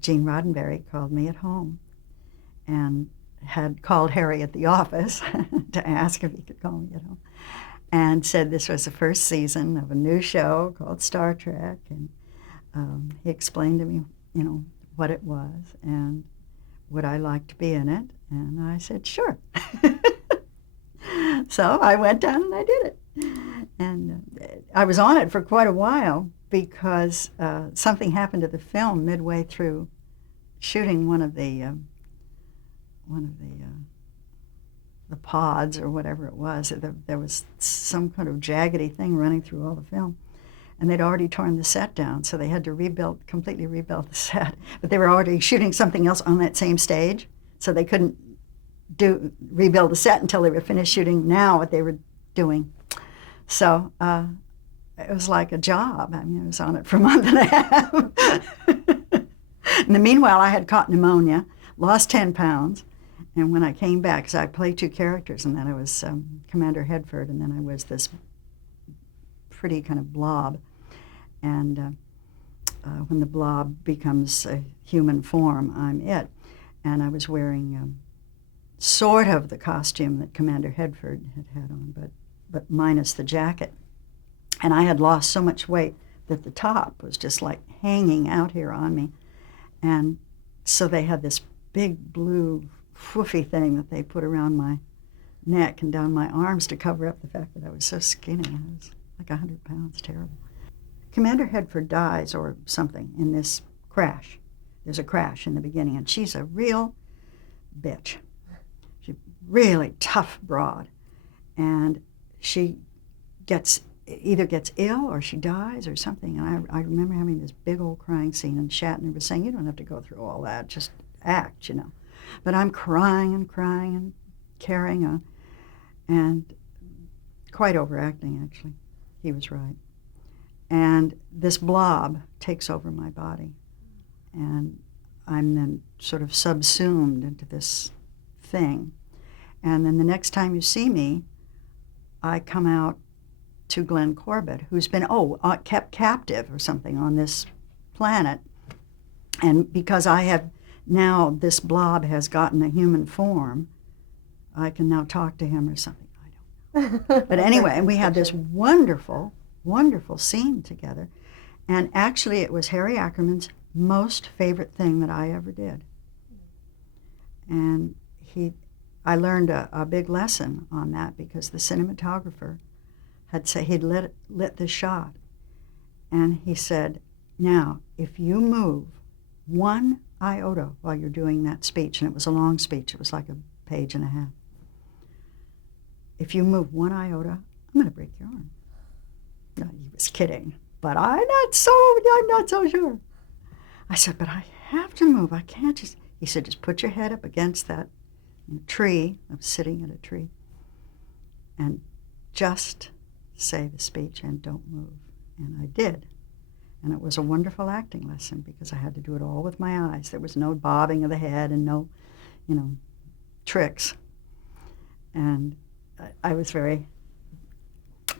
Gene Roddenberry called me at home and had called Harry at the office to ask if he could call me at home, and said this was the first season of a new show called Star Trek, and he explained to me, what it was and would I like to be in it, and I said sure. So I went down and I did it, and I was on it for quite a while because something happened to the film midway through shooting one of the pods or whatever it was. There was some kind of jaggedy thing running through all the film, and they'd already torn the set down, so they had to completely rebuild the set. But they were already shooting something else on that same stage, so they couldn't rebuild the set until they were finished shooting now what they were doing. So it was like a job. I mean, I was on it for a month and a half. In the meanwhile, I had caught pneumonia, lost 10 pounds, and when I came back, because I played two characters, and then I was Commander Hedford, and then I was this pretty kind of blob. And when the blob becomes a human form, I'm it. And I was wearing sort of the costume that Commander Hedford had on, but minus the jacket. And I had lost so much weight that the top was just like hanging out here on me. And so they had this big blue foofy thing that they put around my neck and down my arms to cover up the fact that I was so skinny. I was like 100 pounds, terrible. Commander Hedford dies or something in this crash. There's a crash in the beginning, and she's a real bitch. She's really tough broad, and she either gets ill or she dies or something. And I remember having this big old crying scene, and Shatner was saying, you don't have to go through all that, just act, But I'm crying and carrying on, and quite overacting, actually. He was right. And this blob takes over my body, and I'm then sort of subsumed into this thing. And then the next time you see me, I come out to Glenn Corbett, who's been, kept captive or something on this planet. And because I have now, this blob has gotten a human form, I can now talk to him or something. I don't know. But anyway, and we had this wonderful, wonderful scene together. And actually, it was Harry Ackerman's most favorite thing that I ever did. And I learned a big lesson on that because the cinematographer had said he'd lit the shot. And he said, now, if you move one iota while you're doing that speech, and it was a long speech, it was like a page and a half. If you move one iota, I'm going to break your arm. No, he was kidding, but I'm not so sure. I said, but I have to move. I can't just. He said, just put your head up against that tree. I was sitting at a tree, and just say the speech and don't move. And I did. And it was a wonderful acting lesson because I had to do it all with my eyes. There was no bobbing of the head and no, tricks. And I was very,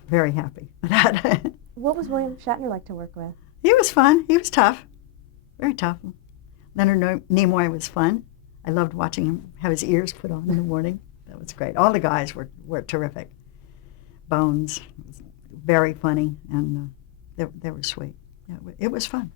very happy with that. What was William Shatner like to work with? He was fun. He was tough. Very tough. Leonard Nimoy was fun. I loved watching him have his ears put on in the morning. That was great. All the guys were terrific. Bones was very funny, and they were sweet. Yeah, it was fun.